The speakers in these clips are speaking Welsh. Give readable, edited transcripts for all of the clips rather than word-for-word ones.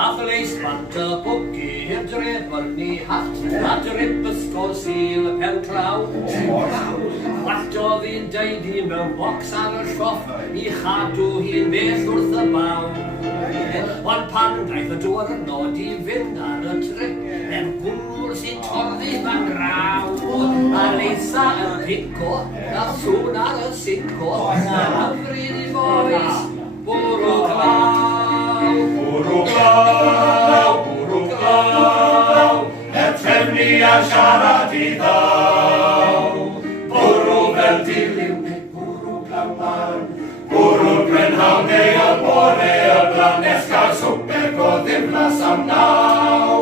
Athleis bant y bwgi i'r dref ni hat a drip ysgol syl y pen claw. Walltodd hi'n deud hi mewn bocs ar y sioff i chadw hi'n bell wrth y baw. Ond pan daeth y dŵr yn nod i fynd ar y trip, mewn gwmwr sy'n torddi fan raw. A Lisa yn pico, a sŵn ar y sinco, a hyfryd i boes, bwrw glaw. Bwrw glaw, trefnu a siarad i ddaw. Bwrw fel diliw neu bwrw glaw mawr. Bwrw brynhawn neu y bore y blanes gael swper go ddiflas am naw.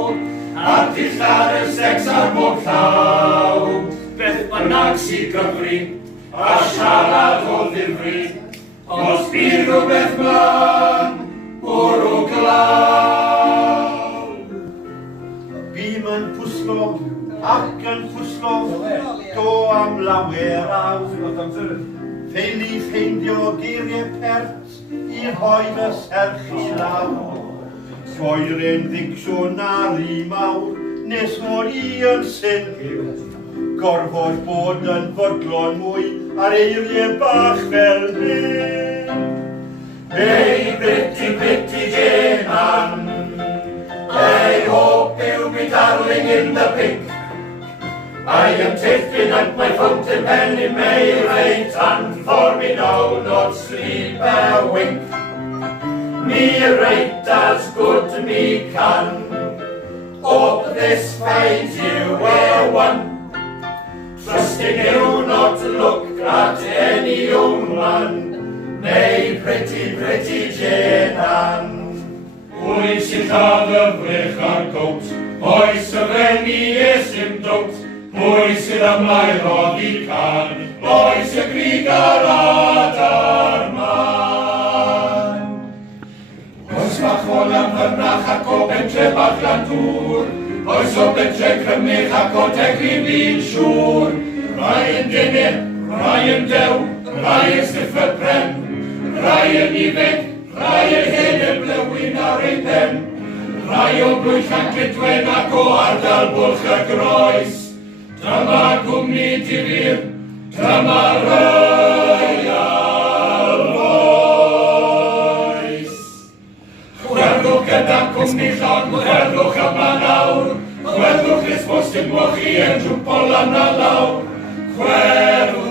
A'r dill ar y secs ar bob llaw. Beth bynnag sy'n gyfri, a siarad o ddifri. Os bydd rhywbeth mlaen, bwrw glaw. Bym yn pwslo ac yn pwslo, do am lawer awr. Ffeili ffeindio geiriau pert i rhoi'n y serch i law. Swoi'r ddicswn ar i mawr, nes mod i yn syn. Gorfod bod yn fodlon mwy ar eiriau bach fel hyn. Hey, pretty Jane Ann, I hope you'll be darling in the pink. I am taking at my fountain pen in my right hand, for me now not sleep a wink. Me write as good me can, hope this finds you well one. Trusting you not to look at any young man, nay, pretty Jane Ann. Pwy sy'n cael y frech a'r goat, oes y renni esim dwt. Pwy sydd am lai rodd i can, oes y grig ar adar man. Oes machol am hyrnach ac o bentre bach lan dŵr, oes o bentre crymych ac o degri fi'n siŵr. Rai yn dinner, rai yn dew, rai yn stiff y pren, rai yn ifed, rai yn hyn y blywyn ar ein pen. Rai o blwyll ac edwen ac o ardal bwlch y groes. Dyma gwmni difyr, dyma Royal Voice. Chwerddwch gyda cwmni llon, chwerddwch yma nawr. Chwerddwch nes bostyn moch i yn jwmpol lan a lawr. Chwerddwch